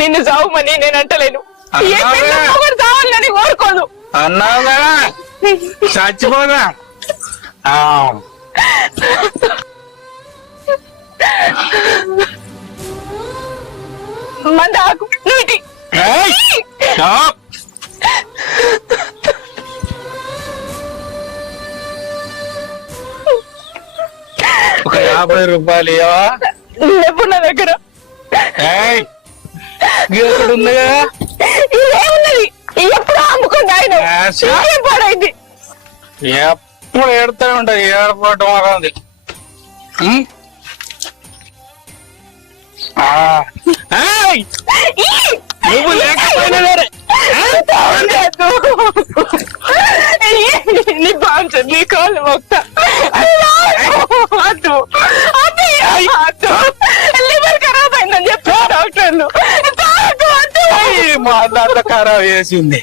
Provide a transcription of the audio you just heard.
నిన్ను చావమని నేను అంటలేను. చావాలని కోరుకోదు. అన్నావు కదా చచ్చిపోదా. మందాకు నువ్వు ఒక 50 రూపాయలు ఇవ్వవా? లేవు నా దగ్గర. ఇక్కడ ఉంది కదా. ఇదేమున్నది? ఎప్పుడు అమ్ముకుంది ఆయన పాడైంది. ఎప్పుడు ఏడుతూనే ఉంటది. ఏడపోవటం వరంది. నువ్వు లేకపోయినా నీ బాగుంటుంది. నీ కాళ్ళు మొక్తా. లివర్ ఖరాబ్ అయిందని చెప్పారు డాక్టర్లు. మా దాంట్లో ఖరాబ్ చేసింది.